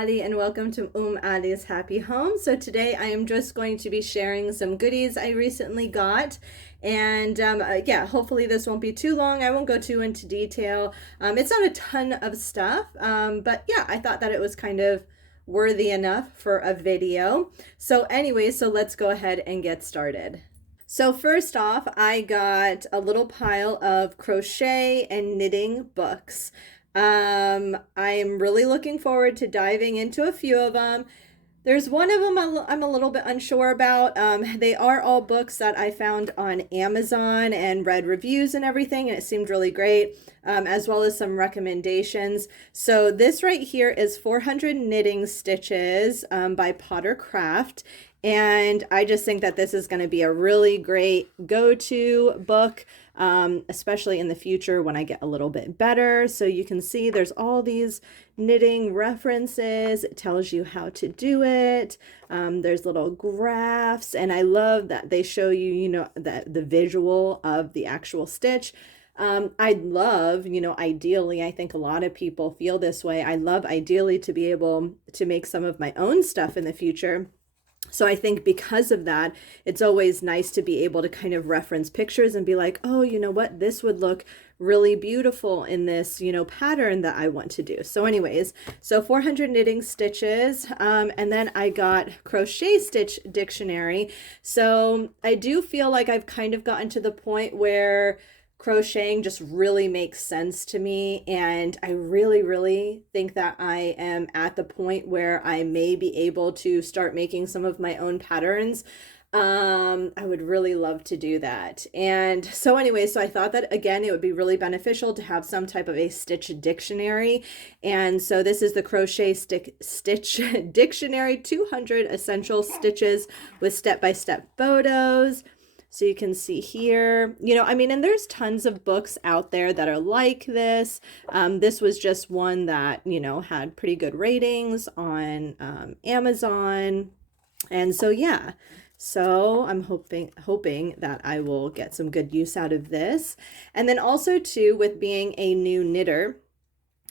Ali and welcome to Ali's Happy Home. So today I am just going to be sharing some goodies I recently got, and yeah, hopefully this won't be too long. I won't go too into detail. It's not a ton of stuff, but yeah, I thought that it was kind of worthy enough for a video. So anyway, so let's go ahead and get started. So first off, I got a little pile of crochet and knitting books. I am really looking forward to diving into a few of them. There's one of them I'm a little bit unsure about. They are all books that I found on Amazon and read reviews and everything, and it seemed really great, as well as some recommendations. So this right here is 400 Knitting Stitches by Potter Craft. And I just think that this is going to be a really great go-to book, especially in the future when I get a little bit better. So you can see there's all these knitting references. It tells you how to do it. There's little graphs, and I love that they show you, the visual of the actual stitch. I'd love, ideally, I think a lot of people feel this way. I love ideally to be able to make some of my own stuff in the future. So I think because of that, it's always nice to be able to kind of reference pictures and be like, oh, you know what, this would look really beautiful in this, pattern that I want to do. So anyways, so 400 knitting stitches. And then I got crochet stitch dictionary. So I do feel like I've kind of gotten to the point where crocheting just really makes sense to me, and I really think that I am at the point where I may be able to start making some of my own patterns. I would really love to do that. And so anyway, so I thought that again it would be really beneficial to have some type of a stitch dictionary, and so this is the Crochet Stitch Dictionary, 200 essential stitches with step-by-step photos. So you can see here, and there's tons of books out there that are like this. This was just one that, had pretty good ratings on Amazon. And so, yeah, so I'm hoping that I will get some good use out of this. And then also too, with being a new knitter,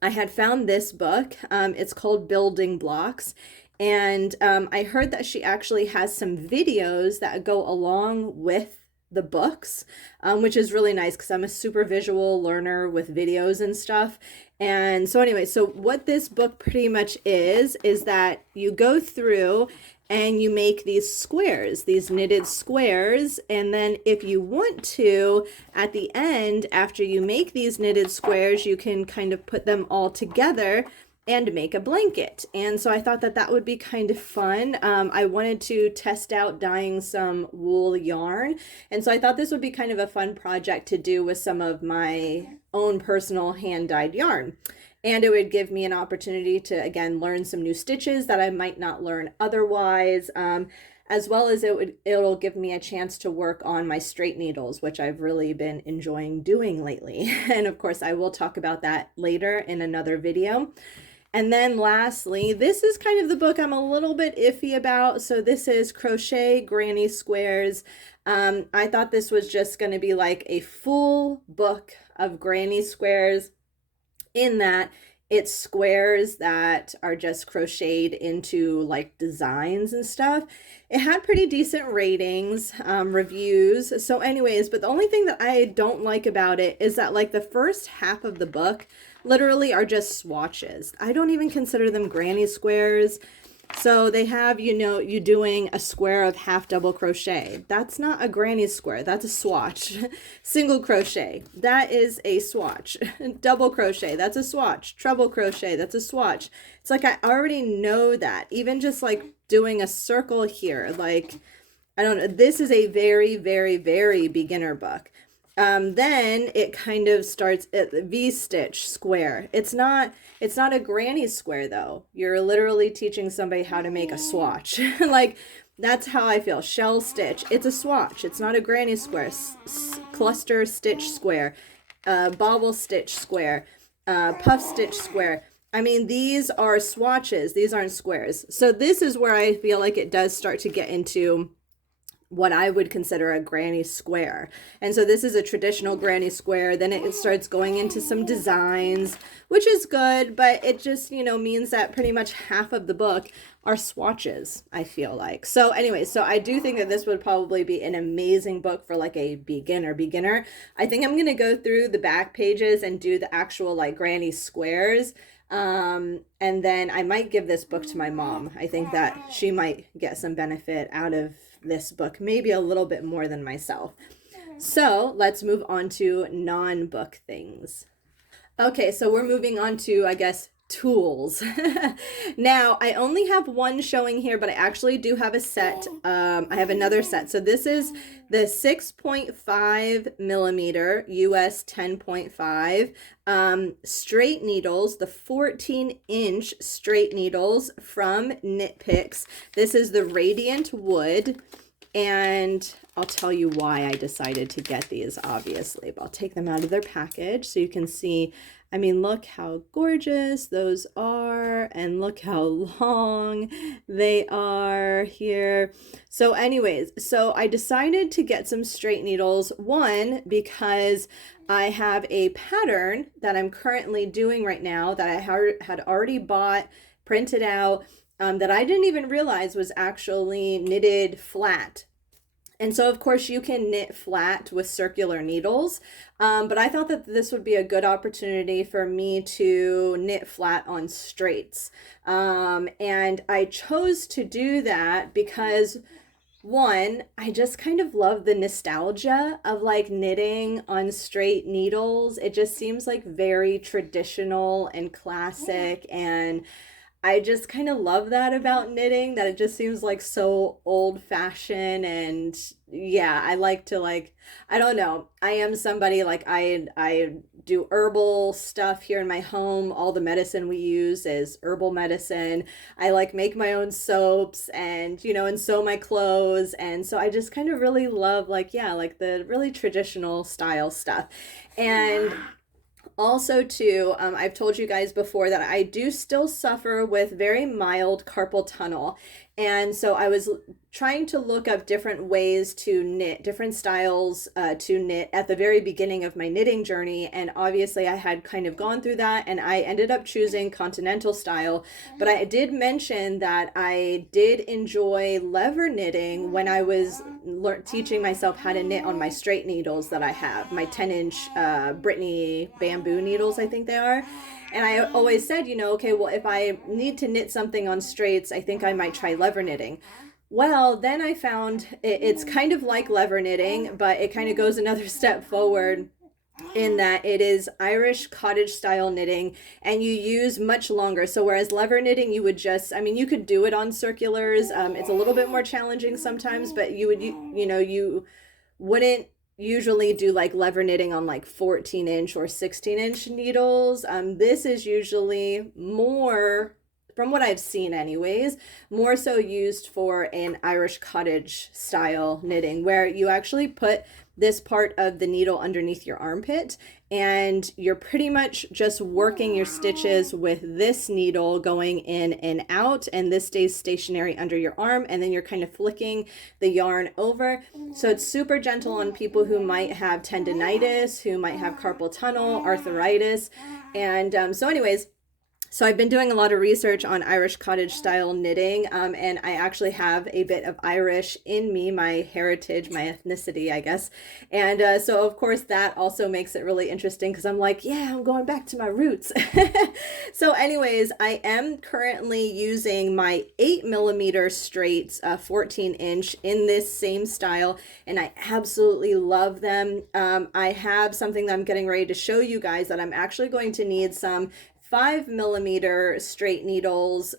I had found this book. It's called Building Blocks. And I heard that she actually has some videos that go along with the books, which is really nice because I'm a super visual learner with videos and stuff. And so anyway, so what this book pretty much is that you go through and you make these squares, these knitted squares. And then if you want to, at the end, after you make these knitted squares, you can kind of put them all together and make a blanket. And so I thought that that would be kind of fun. I wanted to test out dyeing some wool yarn. And so I thought this would be kind of a fun project to do with some of my own personal hand-dyed yarn. And it would give me an opportunity to, again, learn some new stitches that I might not learn otherwise. As well as it'll give me a chance to work on my straight needles, which I've really been enjoying doing lately. And of course, I will talk about that later in another video. And then lastly, this is kind of the book I'm a little bit iffy about. So this is Crochet Granny Squares. I thought this was just going to be like a full book of granny squares, in that it's squares that are just crocheted into like designs and stuff. It had pretty decent ratings, reviews. So anyways, but the only thing that I don't like about it is that like the first half of the book literally are just swatches. I don't even consider them granny squares. So they have, you doing a square of half double crochet. That's not a granny square. That's a swatch. Single crochet. That is a swatch. Double crochet. That's a swatch. Treble crochet. That's a swatch. It's like I already know that. Even just like doing a circle here. Like, I don't know. This is a very beginner book. Then it kind of starts at the V-stitch square. It's not a granny square though. You're literally teaching somebody how to make a swatch. Like, that's how I feel. Shell stitch. It's a swatch. It's not a granny square. Cluster stitch square. Bobble stitch square. Puff stitch square. I mean, these are swatches. These aren't squares. So this is where I feel like it does start to get into what I would consider a granny square. And so this is a traditional granny square. Then it starts going into some designs, which is good, but it just, you know, means that pretty much half of the book are swatches, I feel like. So anyway, so I do think that this would probably be an amazing book for like a beginner. I think I'm going to go through the back pages and do the actual like granny squares. And then I might give this book to my mom. I think that she might get some benefit out of this book, maybe a little bit more than myself. So let's move on to non-book things. Okay, so we're moving on to, I guess, tools. Now, I only have one showing here, but I actually do have a set. I have another set. So this is the 6.5 millimeter US 10.5 straight needles, the 14-inch straight needles from Knit Picks. This is the Radiant Wood. And I'll tell you why I decided to get these, obviously, but I'll take them out of their package so you can see. I mean, look how gorgeous those are, and look how long they are here. So anyways, so I decided to get some straight needles, one, because I have a pattern that I'm currently doing right now that I had already bought, printed out, that I didn't even realize was actually knitted flat. And so, of course, you can knit flat with circular needles, but I thought that this would be a good opportunity for me to knit flat on straights. And I chose to do that because, one, I just kind of love the nostalgia of like knitting on straight needles. It just seems like very traditional and classic, and I just kind of love that about knitting, that it just seems like so old fashioned. And yeah, I like to like, I don't know. I am somebody like I do herbal stuff here in my home. All the medicine we use is herbal medicine. I like make my own soaps and, you know, and sew my clothes. And so I just kind of really love like, yeah, like the really traditional style stuff. And also, too, I've told you guys before that I do still suffer with very mild carpal tunnel. And so I was trying to look up different ways to knit, different styles to knit at the very beginning of my knitting journey. And obviously I had kind of gone through that, and I ended up choosing continental style. But I did mention that I did enjoy lever knitting when I was teaching myself how to knit on my straight needles that I have, my 10-inch Brittany bamboo needles, I think they are. And I always said, you know, okay, well, if I need to knit something on straights, I think I might try lever knitting. Well, then I found it's kind of like lever knitting, but it kind of goes another step forward in that it is Irish cottage style knitting, and you use much longer. So whereas lever knitting, you would just, I mean, you could do it on circulars. It's a little bit more challenging sometimes, but you would, you know, you wouldn't usually do like lever knitting on like 14-inch or 16-inch needles. This is usually more, from what I've seen anyways, more so used for an Irish cottage style knitting, where you actually put this part of the needle underneath your armpit, and you're pretty much just working your stitches with this needle going in and out, and this stays stationary under your arm, and then you're kind of flicking the yarn over. So it's super gentle on people who might have tendinitis, who might have carpal tunnel, arthritis. And so anyways, so I've been doing a lot of research on Irish cottage style knitting, and I actually have a bit of Irish in me, my heritage, my ethnicity, I guess. And so of course that also makes it really interesting, because I'm like, yeah, I'm going back to my roots. So anyways, I am currently using my 8mm straights, 14-inch in this same style, and I absolutely love them. I have something that I'm getting ready to show you guys that I'm actually going to need some 5mm straight needles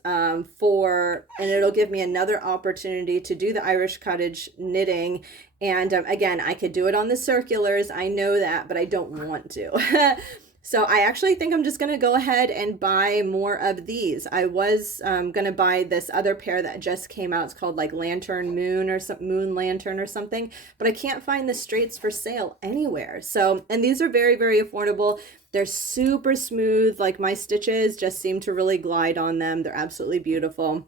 for, and it'll give me another opportunity to do the Irish cottage knitting. And again, I could do it on the circulars, I know that, but I don't want to. So I actually think I'm just going to go ahead and buy more of these. I was going to buy this other pair that just came out. It's called like Lantern Moon or some Moon Lantern or something, but I can't find the straights for sale anywhere. So, and these are very, very affordable. They're super smooth. Like my stitches just seem to really glide on them. They're absolutely beautiful.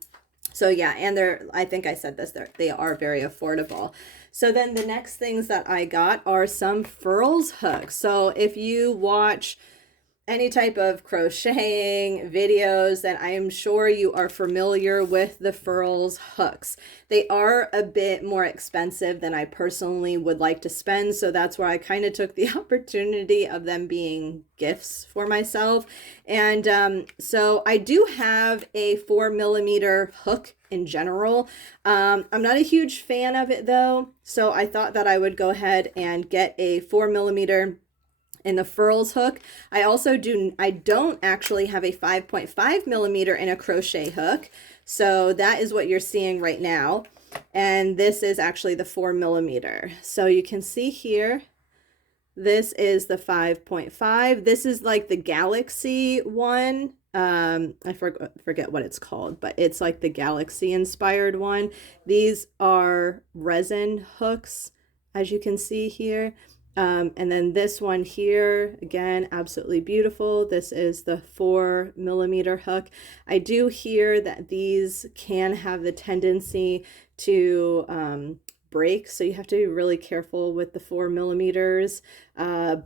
So yeah, and I think I said this, they are very affordable. So then the next things that I got are some Furls hooks. So if you watch any type of crocheting videos, then I am sure you are familiar with the Furls hooks. They are a bit more expensive than I personally would like to spend, so that's where I kind of took the opportunity of them being gifts for myself. And so I do have a 4mm hook in general. I'm not a huge fan of it though, so I thought that I would go ahead and get a 4mm in the Furls hook. I don't actually have a 5.5mm in a crochet hook. So that is what you're seeing right now. And this is actually the 4mm. So you can see here, this is the 5.5. This is like the Galaxy one. I forget what it's called, but it's like the Galaxy inspired one. These are resin hooks, as you can see here. And then this one here, again, absolutely beautiful. This is the 4mm hook. I do hear that these can have the tendency to break, so you have to be really careful with the 4mm.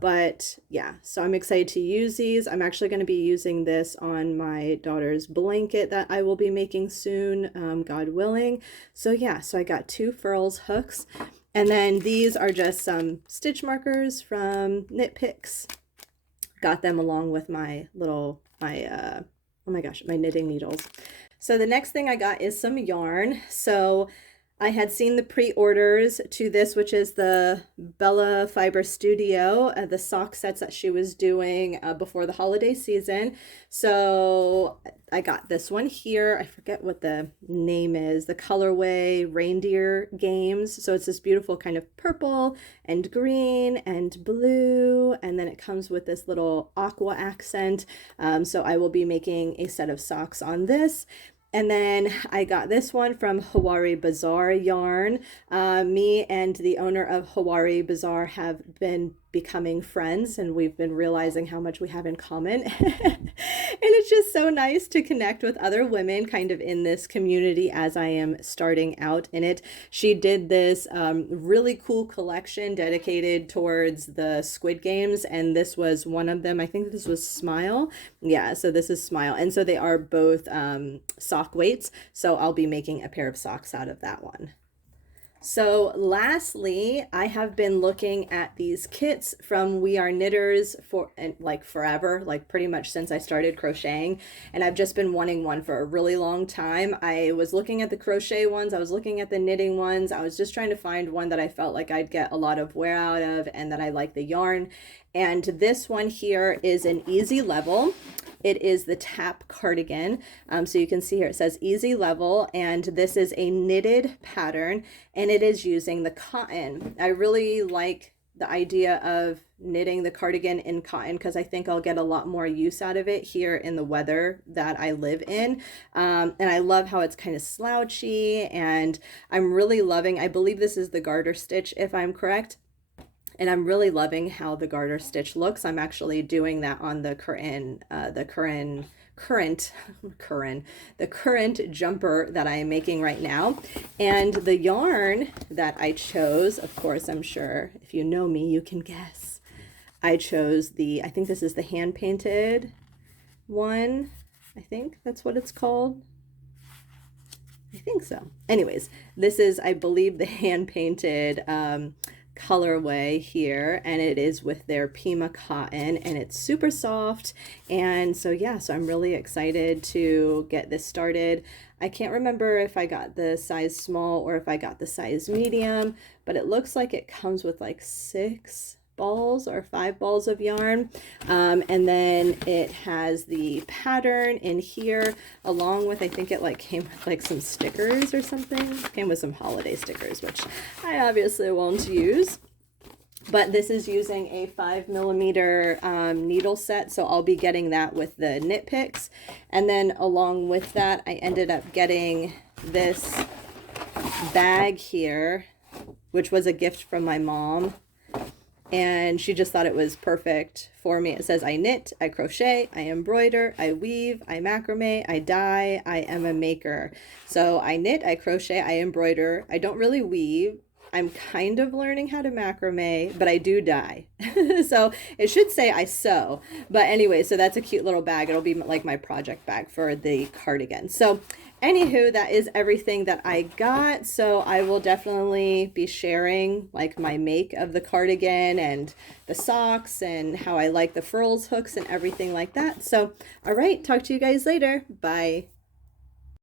But yeah, so I'm excited to use these. I'm actually going to be using this on my daughter's blanket that I will be making soon, God willing. So yeah, so I got 2 Furls hooks. And then these are just some stitch markers from Knit Picks. Got them along with my oh my gosh, my knitting needles. So the next thing I got is some yarn. So I had seen the pre-orders to this, which is the Bella Fiber Studio, the sock sets that she was doing before the holiday season. So I got this one here. I forget what the name is, the colorway Reindeer Games. So it's this beautiful kind of purple and green and blue, and then it comes with this little aqua accent. So I will be making a set of socks on this. And then I got this one from Hawari Bazaar Yarn. Me and the owner of Hawari Bazaar have been becoming friends, and we've been realizing how much we have in common. And it's just so nice to connect with other women kind of in this community as I am starting out in it. She did this really cool collection dedicated towards the Squid Games, and this was one of them. I think this was Smile. Yeah, so this is Smile. And so they are both sock weights, so I'll be making a pair of socks out of that one. So lastly, I have been looking at these kits from We Are Knitters for like forever, like pretty much since I started crocheting, and I've just been wanting one for a really long time. I was looking at the crochet ones, I was looking at the knitting ones, I was just trying to find one that I felt like I'd get a lot of wear out of and that I like the yarn. And this one here is an Easy Level. It is the Tap Cardigan. So you can see here it says Easy Level, and this is a knitted pattern, and it is using the cotton. I really like the idea of knitting the cardigan in cotton because I think I'll get a lot more use out of it here in the weather that I live in. And I love how it's kind of slouchy, and I'm really loving, I believe this is the garter stitch if I'm correct. And I'm really loving how the garter stitch looks. I'm actually doing that on the current jumper that I am making right now. And the yarn that I chose, of course, I'm sure if you know me, you can guess. I chose I think this is the hand painted one. I think that's what it's called. I think so. Anyways, this is, I believe, the hand painted colorway here, and it is with their Pima cotton, and it's super soft. And so yeah, so I'm really excited to get this started. I can't remember if I got the size small or if I got the size medium, but it looks like it comes with like 6 balls or 5 balls of yarn, and then it has the pattern in here along with, I think it like came with like some stickers or something. It came with some holiday stickers, which I obviously won't use, but this is using a 5mm needle set, so I'll be getting that with the Knit Picks. And then along with that, I ended up getting this bag here, which was a gift from my mom. and she just thought it was perfect for me. It says, I knit, I crochet, I embroider, I weave, I macrame, I dye, I am a maker. So I knit, I crochet, I embroider. I don't really weave. I'm kind of learning how to macrame, but I do dye. So it should say I sew. But anyway, so that's a cute little bag. It'll be like my project bag for the cardigan. So anywho, that is everything that I got. So I will definitely be sharing like my make of the cardigan and the socks and how I like the furls hooks and everything like that. So, all right, talk to you guys later. Bye.